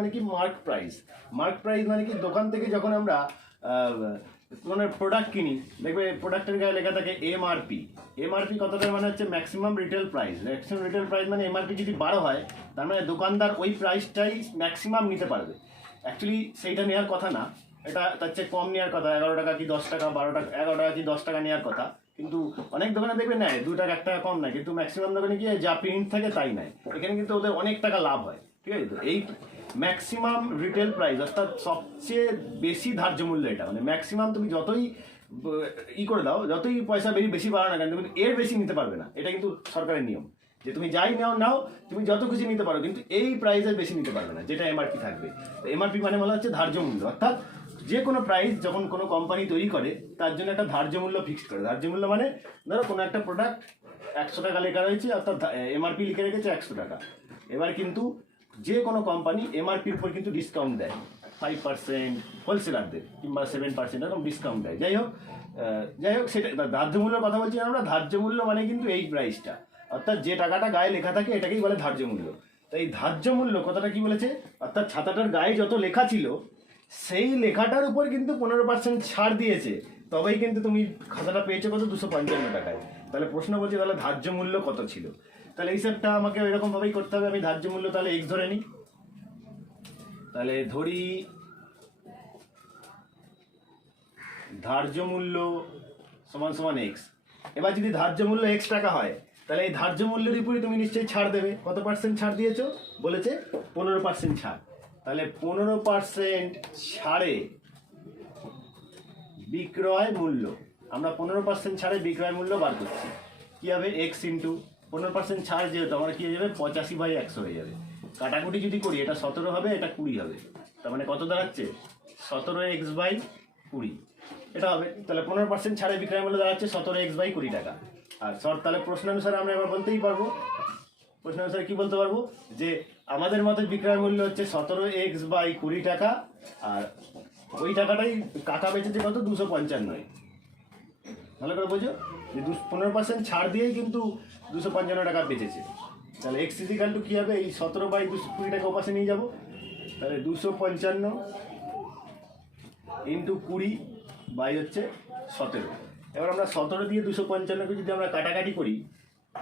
মানে কি? মার্ক প্রাইস মানে কি? দোকান থেকে যখন আমরা কোনো প্রোডাক্ট কিনি, দেখবে প্রোডাক্টের গায়ে লেখা থাকে এমআরপি। কতটার মানে হচ্ছে ম্যাক্সিমাম রিটেল প্রাইস। মানে এমআরপি যদি 12 হয়, তার মানে দোকানদার ওই প্রাইসটাই ম্যাক্সিমাম নিতে পারবে। অ্যাকচুয়ালি সেইটা নেওয়ার কথা না, এটা তার চেয়ে কম নেওয়ার কথা। 11 টাকা কি 10 টাকা, 12 টাকা, 11 টাকা কি 10 টাকা নেওয়ার কথা। কিন্তু অনেক দোকানে দেখবে নেয় 2 টাকা 1 টাকা কম নেয়, কিন্তু ম্যাক্সিমাম দোকানে গিয়ে যা প্রিন্ট থাকে তাই নেয়। এখানে কিন্তু ওদের অনেক টাকা লাভ হয়, ঠিক আছে? তো এই ম্যাক্সিমাম রিটেল প্রাইস অর্থাৎ সবচেয়ে বেশি ধার্য মূল্য এটা। মানে ম্যাক্সিমাম তুমি যতই করে দাও, যতই পয়সা বেশি বাড়ানো না কেন, তুমি এর বেশি নিতে পারবে না। এটা কিন্তু সরকারের নিয়ম যে তুমি যাই নাও তুমি যত খুশি নিতে পারো, কিন্তু এই প্রাইসের বেশি নিতে পারবে না, যেটা এমআরপি থাকবে। এমআরপি মানে বলা হচ্ছে ধার্য মূল্য, অর্থাৎ যে কোনো প্রাইস যখন কোনো কোম্পানি তৈরি করে তার জন্য একটা ধার্য মূল্য ফিক্সড করে। ধার্য মূল্য মানে ধরো কোনো একটা প্রোডাক্ট 100 টাকা লেখা রয়েছে, অর্থাৎ এমআরপি লিখে রেখেছে 100 টাকা। এবার কিন্তু যে কোনো কোম্পানি এমআরপির উপর কিন্তু ডিসকাউন্ট দেয় 5% হোলসেলারদের, কিংবা 7% এরকম ডিসকাউন্ট দেয়। যাই হোক সেটা ধার্য মূল্যের কথা বলছি আমরা। ধার্য মূল্য মানে কিন্তু এই প্রাইসটা, অর্থাৎ যে টাকাটা গায়ে লেখা থাকে এটাকেই বলে ধার্য মূল্য। তো এই ধার্য মূল্য কথাটা কি বলেছে? অর্থাৎ ছাতাটার গায়ে যত লেখা ছিল সেই লেখাটার উপর কিন্তু 15% ছাড় দিয়েছে, তবেই কিন্তু তুমি খাতাটা পেয়েছো কত? 255 টাকায়। তাহলে প্রশ্ন বলছে তাহলে ধার্য মূল্য কত ছিল? তাহলে হিসাবটা আমাকে ওইরকম ভাবেই করতে হবে। আমি ধার্য মূল্য তাহলে এক্স ধরে নিই। তাহলে ধরি ধার্য মূল্য সমান এক্স। এবার যদি ধার্য মূল্য এক্স টাকা হয়, তাহলে এই ধার্য মূল্যের উপরে তুমি নিশ্চয়ই ছাড় দেবে। কত পার্সেন্ট ছাড় দিয়েছো? বলেছে 15% ছাড়। তাহলে 15% ছাড়ে বিক্রয় মূল্য, আমরা 15% ছাড়ে বিক্রয় মূল্য বার করছি। কি হবে? এক্স ইন্টু 15% ছাড় যেহেতু আমার কি হয়ে যাবে? 85/100 হয়ে যাবে। কাটাকুটি যদি করি, এটা 17 হবে, এটা 20 হবে। তার মানে কত দাঁড়াচ্ছে? 17x/20 এটা হবে। তাহলে 15% ছাড়ে বিক্রয় মূল্য দাঁড়াচ্ছে 17x/20 টাকা। আর তাহলে প্রশ্ন অনুসারে আমরা এবার বলতেই পারবো, প্রশ্ন অনুসারে কি বলতে পারবো? যে আমাদের মতে বিক্রয় মূল্য হচ্ছে 17x/20 টাকা, আর ওই টাকাটাই কাকা বেচেছে কত? 255। ভালো করে বোঝো যে 15% ছাড় দিয়েই কিন্তু 255 টাকা বেচেছে। তাহলে এক্স ইজিক্যাল টু কী হবে? এই 17/220 টাকা ওপাশে নিয়ে যাবো। তাহলে 255 ইন্টু 20/17। এবার আমরা 17 দিয়ে 255কে যদি আমরা কাটাকাটি করি,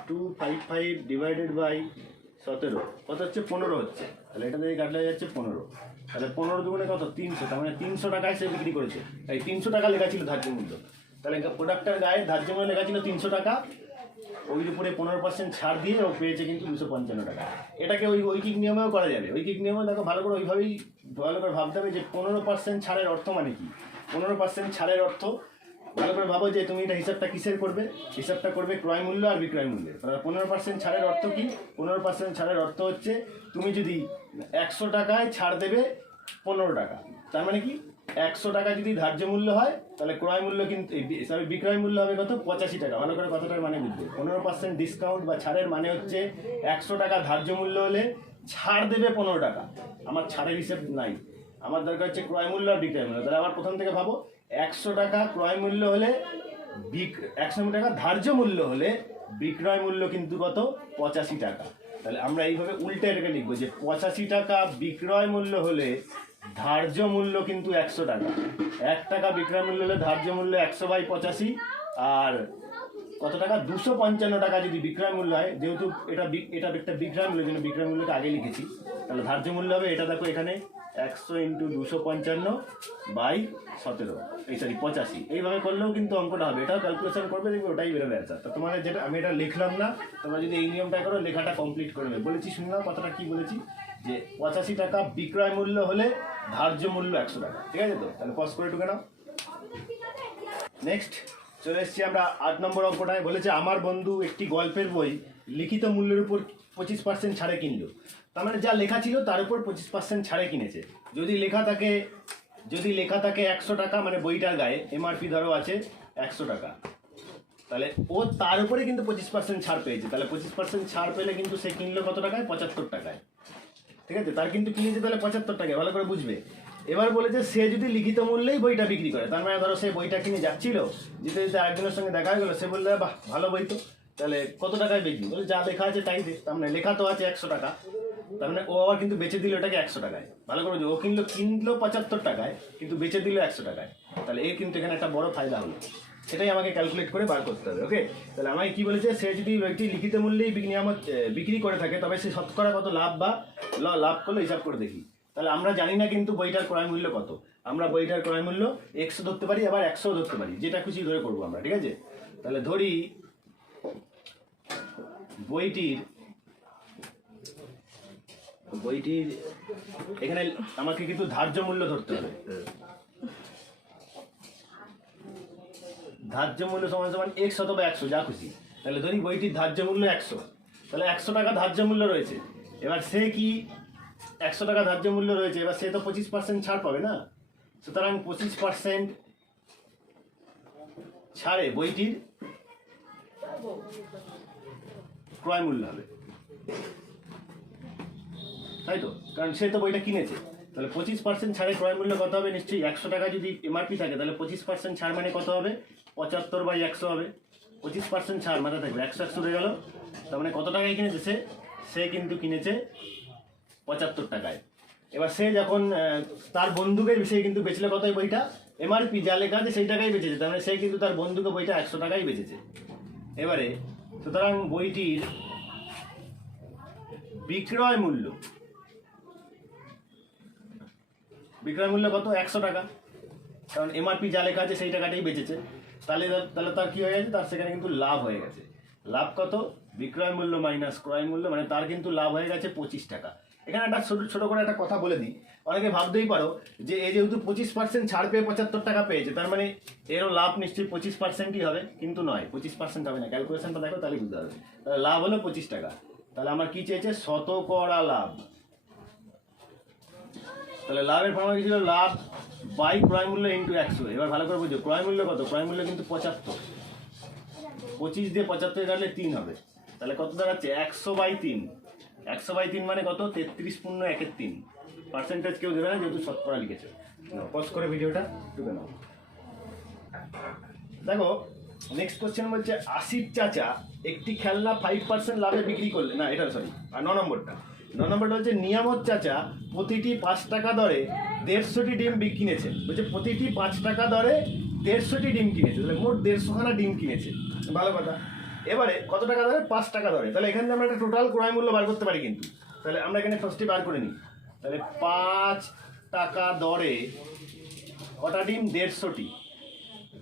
255/17 কত হচ্ছে? 15 হচ্ছে। তাহলে এটা দিয়ে কাটলে যাচ্ছে 15। তাহলে 15 দুগুণে কত? 300। তার মানে 300 টাকায় সে বিক্রি করেছে। তাই 300 টাকা লেখা ছিল ধার্য মূল্য। তাহলে প্রোডাক্টটার গায়ে ধার্য মূল্য লেখা ছিল 300 টাকা, ওই উপরে 15% ছাড় দিয়ে ও পেয়েছে কিন্তু 255 টাকা। এটাকে ওই ঐকিক নিয়মেও করা যাবে। ঐকিক নিয়মে দেখো ভালো করে ওইভাবেই ভালো করে ভাবতে হবে যে 15% ছাড়ের অর্থ মানে কি। 15% ছাড়ের অর্থ ভালো করে ভাবো যে তুমি এটা হিসাবটা কিসের করবে? হিসাবটা করবে ক্রয় মূল্য আর বিক্রয় মূল্যের। তাহলে 15% ছাড়ের অর্থ কি? 15% ছাড়ের অর্থ হচ্ছে তুমি যদি 100 টাকায় ছাড় দেবে 15 টাকা। তার মানে কি? 100 টাকা যদি ধার্য মূল্য হয়, তাহলে ক্রয় মূল্য কিন্তু বিক্রয় মূল্য হবে কত? 85 টাকা। ভালো করে কথাটার মানে বুঝবে। 15% ডিসকাউন্ট বা ছাড়ের মানে হচ্ছে 100 টাকা ধার্য মূল্য হলে ছাড় দেবে 15 টাকা। আমার ছাড়ের হিসেব নাই, আমার দরকার হচ্ছে ক্রয় মূল্য আর বিক্রয় মূল্য। তাহলে আবার প্রথম থেকে ভাবো, 100 টাকা ক্রয় মূল্য হলে 100 টাকা ধার্য মূল্য হলে বিক্রয় মূল্য কিন্তু কত 85 টাকা। তাহলে আমরা এইভাবে উল্টে এটাকে লিখবো যে 85 টাকা বিক্রয় মূল্য হলে ধার্য মূল্য কিন্তু 100 টাকা। 1 টাকা বিক্রয় মূল্য হলে ধার্য মূল্য 100/85, আর কত টাকা 255 টাকা যদি বিক্রয় মূল্য হয়, যেহেতু এটা একটা বিক্রয় মূল্য, জন্য বিক্রয় মূল্যটা আগে লিখেছি, তাহলে ধার্য মূল্য হবে এটা দেখো এখানে 100 × 255/17 এইভাবে করলেও কিন্তু অঙ্কটা হবে। এটাও ক্যালকুলেশন করবে, দেখবে ওটাই বেরোবে অ্যান্সার। তো তোমাদের যেটা আমি এটা লিখলাম না, তোমরা যদি এই নিয়মটা করো লেখাটা কমপ্লিট করে নেবে। বলেছি শুনলাম কথাটা কি বলেছি, যে 85 টাকা বিক্রয় মূল্য হলে ধার্য মূল্য 100 টাকা। ঠিক আছে? তো তাহলে পজ করে টুকে নাও। নেক্সট চলে এসেছি আমরা 8 নম্বর অঙ্কটায়। বলেছে আমার বন্ধু একটি গল্পের বই লিখিত মূল্যের উপর 25% ছাড়ে কিনলো। তার মানে যা লেখা ছিল তার উপর 25% ছাড়ে কিনেছে। যদি লেখা থাকে 100 টাকা, মানে বইটার গায়ে এমআরপি ধরো আছে 100 টাকা, তাহলে ও তার উপরে কিন্তু 25% ছাড় পেয়েছে। তাহলে 25% ছাড় পেলে কিন্তু সে কিনলো কত টাকায়? 75 টাকায়। ঠিক আছে? তার কিন্তু কিনেছে তাহলে 75 টাকায়, ভালো করে বুঝবে। এবার বলেছে সে যদি লিখিত মূল্যেই বইটা বিক্রি করে, তার মানে ধরো সে বইটা কিনে যাচ্ছিল, যেতে যেতে আরেকজনের সঙ্গে দেখা হয়ে গেলো, সে বললে বাহ ভালো বই তো, তাহলে কত টাকায় বিক্রি? বলে যা লেখা আছে তাই দে। তার মানে লেখা তো আছে 100 টাকা, তার মানে ও আবার কিন্তু বেচে দিল এটাকে 100 টাকায়। ভালো করে ও কিনলো 75 টাকায়, কিন্তু বেচে দিল 100 টাকায়। তাহলে এর কিন্তু এখানে একটা বড় ফায়দা হলো, সেটাই আমাকে ক্যালকুলেট করে বার করতে হবে। ওকে, তাহলে আমাকে কি বলেছে, সে যদি বইটি লিখিত মূল্যেই বিক্রি করে থাকে, তবে সে শতকরা কত লাভ বা লাভ করলো হিসাব করে দেখি। তাহলে আমরা জানি না কিন্তু বইটার ক্রয় মূল্য কত, আমরা বইটার ক্রয় মূল্য 100 ধরতে পারি, আবার 100 ধরতে পারি, যেটা খুশি ধরে করবো আমরা। ঠিক আছে? তাহলে ধরি বইটির এখানে আমাকে কিন্তু ধার্য মূল্য ধরতে হবে। ধার্য মূল্য সমান সমান 100 বা 100 যা খুশি। তাহলে ধরি বইটির ধার্য মূল্য 100, তাহলে 100 টাকা ধার্য মূল্য রয়েছে। এবার সে কি 100 টাকা ধার্য মূল্য রয়েছে, এবার সে তো 25% ছাড় পাবে না, সুতরাং 25% ছাড়ে বইটির ক্রয় মূল্য হবে, তাই তো? কারণ সে তো বইটা কিনেছে। তাহলে 25% ছাড়ে ক্রয় মূল্য কত হবে? নিশ্চয়ই 100 টাকা যদি এমআরপি থাকে, তাহলে 25% ছাড় মানে কত হবে? 75/100 হবে। 25% ছাড় মাথায় থাকবে, 100 হয়ে গেল। তার মানে কত টাকায় কিনেছে সে কিন্তু কিনেছে 75 টাকায়। এবার সে যখন তার বন্ধুকে সে কিন্তু বেচলে কত বইটা? এমআরপি যা লেখা আছে সেই টাকাই বেচেছে, তার মানে সে কিন্তু তার বন্ধুকে বইটা 100 টাকাই বেচেছে। এবারে সুতরাং বইটির বিক্রয় মূল্য কত? 100 টাকা, কারণ এমআরপি যা লেখা আছে সেই টাকাটাই বেচেছে। তাহলে তার কি হয়ে গেছে? তার সেখানে কিন্তু লাভ হয়ে গেছে। লাভ কত? বিক্রয় মূল্য মাইনাস ক্রয় মূল্য, মানে তার কিন্তু লাভ হয়ে গেছে 25 টাকা। এখানে একটা ছোট করে একটা কথা বলে দিই, অনেকে ভাবতেই পারো যে এই যেহেতু 25% ছাড় পেয়ে 75 টাকা পেয়েছে, তার মানে এরও লাভ নিশ্চয়ই 25%ই হবে, কিন্তু নয়, 25% হবে না। ক্যালকুলেশনটা দেখো তাহলে বুঝতে হবে। তাহলে লাভ হলো 25 টাকা। তাহলে আমার কি চেয়েছে? শতকরা লাভ। তাহলে লাভের ফর্মুলা কি ছিল? লাভ বাই ক্রয় মূল্য ইন্টু 100। এবার ভালো করে বুঝো, ক্রয় মূল্য কত? ক্রয় মূল্য কিন্তু 75, 25 দিয়ে 75 কাটলে 3 হবে। তাহলে কত দাঁড়াচ্ছে? 100/3। 100/3 মানে কত? 33.13। পার্সেন্টেজ কেউ দেবে না, যেহেতু শতকরা লিখেছে। পজ করে ভিডিওটা ঢুকে নাও। দেখো নেক্সট কোশ্চেন বলছে, আশির চাচা একটি খেলনা 5% লাভে বিক্রি করলে, না এটা সরি, আর 9 নম্বরটা হচ্ছে নিয়ামত চাচা প্রতিটি 5 টাকা দরে 150টি ডিম কিনেছেন। বলছে প্রতিটি 5 টাকা দরে 150টি ডিম কিনেছে, তাহলে মোট 150খানা ডিম কিনেছে। ভালো কথা। এবারে কত টাকা দরে? 5 টাকা দরে। তাহলে এখানে আমরা একটা টোটাল ক্রয় মূল্য বার করতে পারি কিন্তু। তাহলে আমরা এখানে ফার্স্টে বার করে নিই। তাহলে 5 টাকা দরে কটা ডিম? 150টি।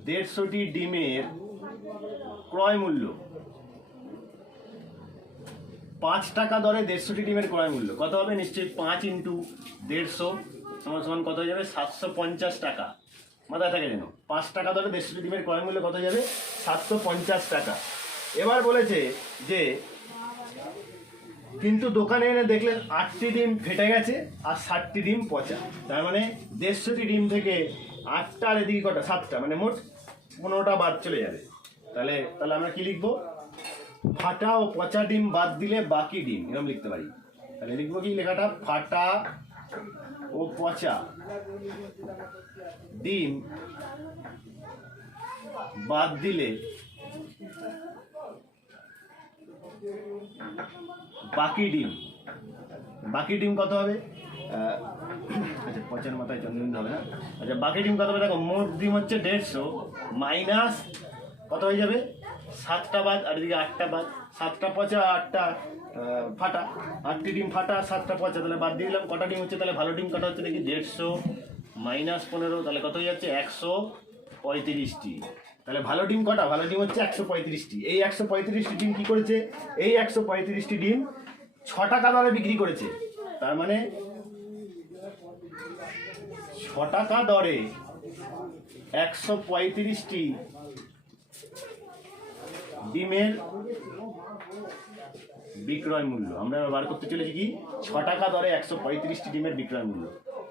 150টি ডিমের ক্রয় মূল্য 5 টাকা দরে 150টি ডিমের ক্রয় মূল্য কত হবে? নিশ্চয়ই 5 × 150 সমান কত হয়ে যাবে? 750 টাকা। মাথায় থাকে যেন, 5 টাকা দরে 150টি ডিমের ক্রয় মূল্য কত যাবে? 750 টাকা। এবার বলেছে যে কিন্তু দোকানে এনে দেখলেন 8টি ডিম ফেটে গেছে আর 60টি ডিম পচা। তার মানে 150টি ডিম থেকে 8টা আর এদিকে কটা? 7টা, মানে মোট 15টা বাদ চলে যাবে। তাহলে আমরা কি লিখবো? ফাটা ও পচা ডিম বাদ দিলে বাকি ডিম, এরকম লিখতে পারি। তাহলে লিখবো কি লেখাটা? ফাটা ও পচা ডিম বাদ দিলে বাকি ডিম, বাকি ডিম কত হবে? আচ্ছা পচের মাথায় চন্দন হবে না। আচ্ছা বাকি ডিম কত হবে দেখো, মোট ডিম হচ্ছে 150 মাইনাস কত হয়ে যাবে 7টা বাদ, আর এদিকে 8টা বাদ, 7টা পচা 8টা ফাটা, 8টি ডিম ফাটা 7টা পচা, তাহলে বাদ দিয়ে দিলাম। কটা ডিম হচ্ছে তাহলে ভালো ডিম কটা হচ্ছে দেখি, 150 মাইনাস 15, তাহলে কত হয়ে যাচ্ছে 135টি। তাহলে ভালো ডিম কটা? ভালো ডিম হচ্ছে 135টি। এই 135টি ডিম কি করেছে? এই 135টি ডিম 6 টাকা দরে বিক্রি করেছে। তার মানে 6 টাকা দরে 135টি ডিমের বিক্রয় মূল্য। আমরা বার করতে চলেছি কি 6 টাকা দরে 135টি ডিমের বিক্রয় মূল্য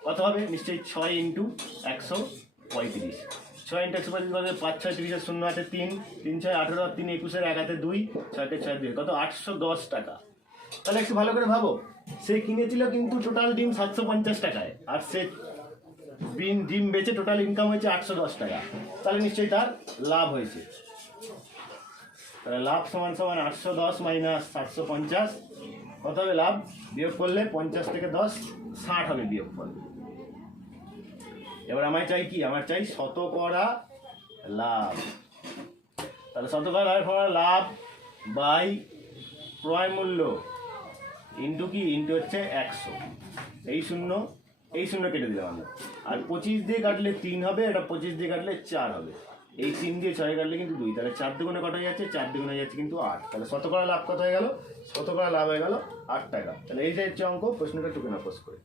কত হবে? নিশ্চয়ই 6 ইন্টু 135, 6 ইন্টু 135 হবে 5 6 30 0 হাতে 3, 3 6 18, 3 21, 1 হাতে 2, 6 কে 6 2, কত 810 টাকা। তাহলে একটু ভালো করে ভাবো, সে কিনেছিল কিন্তু টোটাল ডিম 750 টাকায়, আর সে ডিম বেচে টোটাল ইনকাম হয়েছে 810 টাকা। তাহলে নিশ্চয়ই তার লাভ হয়েছে। তাহলে লাভ সমান সমান 810 মাইনাস 750, কত হবে লাভ? বিয়োগ করলে 50 থেকে 10 60 হবে বিয়োগ করলে। এবার আমার চাই কি? আমার চাই শতকরা লাভ। তাহলে শতকরা লাভ বাই ক্রয় মূল্য ইন্টু কি? ইন্টু হচ্ছে 100। এই শূন্য কেটে দিলাম আমরা, আর 25 দিয়ে কাটলে 3 হবে, এটা 25 দিয়ে কাটলে 4 হবে, এই 3 দিয়ে 6 কাটলে কিন্তু 2, তাহলে 4 দুগুণে কত হয়ে যাচ্ছে? 4 দুগুণে যাচ্ছে কিন্তু 8। তাহলে শতকরা লাভ কত হয়ে গেল? শতকরা লাভ হয়ে গেল 8 টাকা। তাহলে এইটাই হচ্ছে অঙ্ক। প্রশ্নটা টুকু না পোস্ট করে।